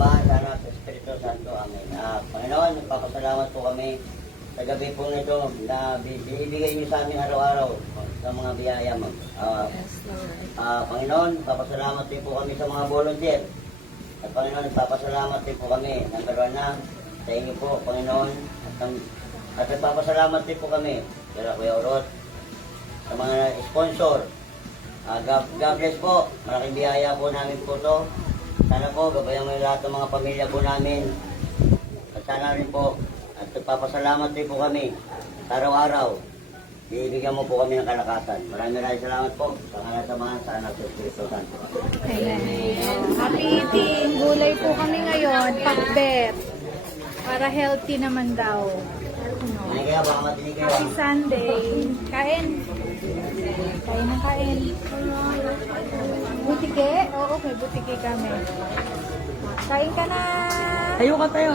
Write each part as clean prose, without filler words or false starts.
Sana sa Espiritu Santo. Amen. Panginoon, nagpapasalamat po kami sa gabi po nito na binibigay niyo sa amin araw-araw sa mga biyaya mo. Panginoon, nagpapasalamat din po kami sa mga volunteer. At Panginoon, nagpapasalamat din po kami. Number 1 na, sa inyo po, Panginoon. At nagpapasalamat din po kami kaya Kuya Orot, sa mga sponsor. God bless po. Malaking biyaya po namin po to. Sana po, gabayan mo yung lahat ng mga pamilya po namin. At sana rin po, at nagpapasalamat din po kami araw-araw. Bibigyan mo po kami ng kalakasan. Maraming salamat po sa kanasamahan sa anak sa Espiritu Santo. Happy eating. Gulay po kami ngayon. Pakbet. Para healthy naman daw. Hindi kaya, baka matinig kayo. Happy Sunday. Kain. Kain na kain. Butike? Oo, may butike kami. Kain ka na. Tayo ka tayo.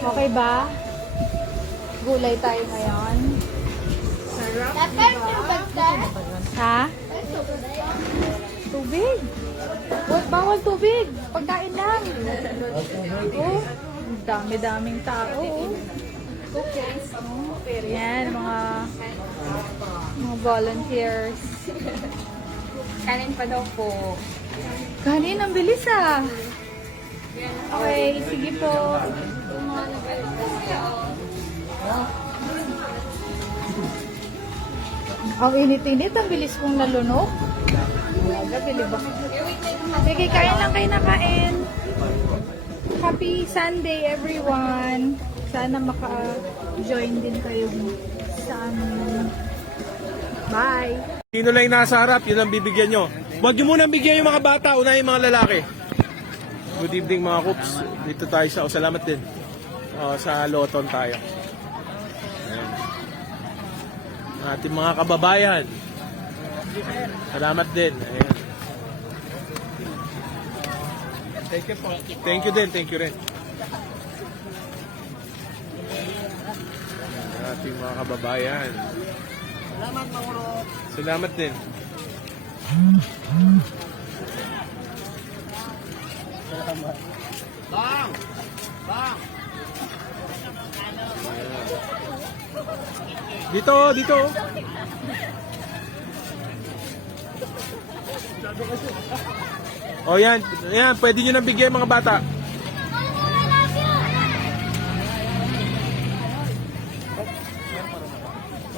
Okay ba? Gulay tayo ngayon. Sarap, diba? Ha? Tubig? What? Bawal tubig. Pagkain lang. Oh, dami-daming tao. Cookies. Oh, yan, mga volunteers. Kanin pa daw po. Kanin, ang bilis ah. Okay, sige po. Ang init-init, ang bilis kong nalunok. Gabili ba? Sige, kain lang kayo na kain. Happy Sunday, everyone. Sana maka-join din kayo sa amin. Bye! Sino lang yung nasa harap, yun ang bibigyan nyo. Huwag nyo munang bigyan yung mga bata, unahin yung mga lalaki. Good evening mga Coops. Dito tayo sa, salamat din. Sa Loton tayo. Ayan. Ating mga kababayan. Salamat din. Ayan. Thank you po. Thank you din, thank you rin. Ating mga kababayan. Salamat, Manguro. Salamat din. Bang! Bang! Dito, dito. O yan, yan, pwede nyo nang bigyan mga bata.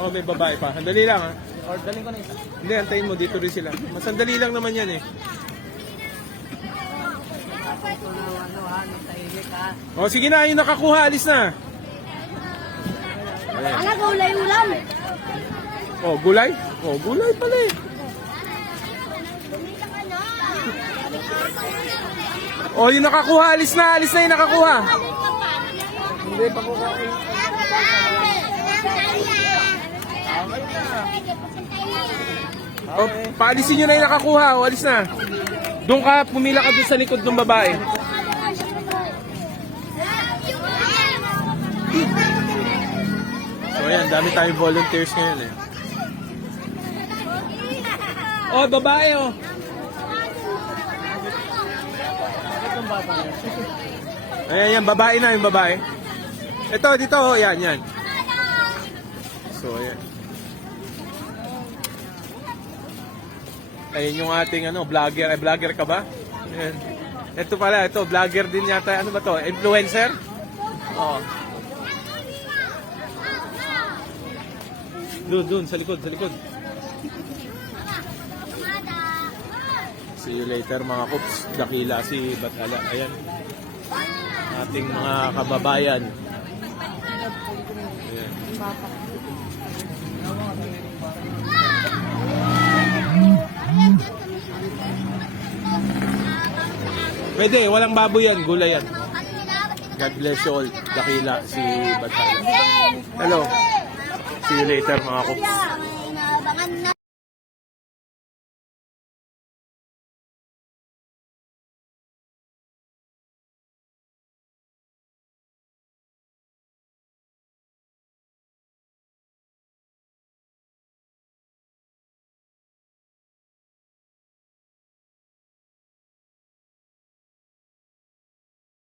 Oh, may babae pa. Sandali lang ha. Or daling ko na isa. Hindi, antayin mo, dito rin sila. Masandali lang naman yan eh. O sige na, yung nakakuha, alis na. Ayan. Ala, gulay ulam. Oh, gulay? Oh, gulay pala eh. Oh, yung nakakuha, alis na yung nakakuha. Hindi pa kuha. Oh, paalisin nyo na yung nakakuha, oh, alis na. Doon ka, pumila ka doon sa likod ng babae. So ayan, dami tayong volunteers ngayon eh. Oh, babae oh. Ayan, yan, babae na yung babae. Ito, dito oh, yan. So ayan. Ayun yung ating vlogger. Ay, vlogger ka ba? Ayan. Ito pala, ito, vlogger din yata. Ano ba to? Influencer? Oo. Doon, sa likod. See you later mga Coops. Dakila si Batala. Ayan. Ating mga kababayan. Ayan. Pwede, walang baboy yan. Gulay yan. God bless you all. Dakila si Batala. Hello. See you later mga Coops.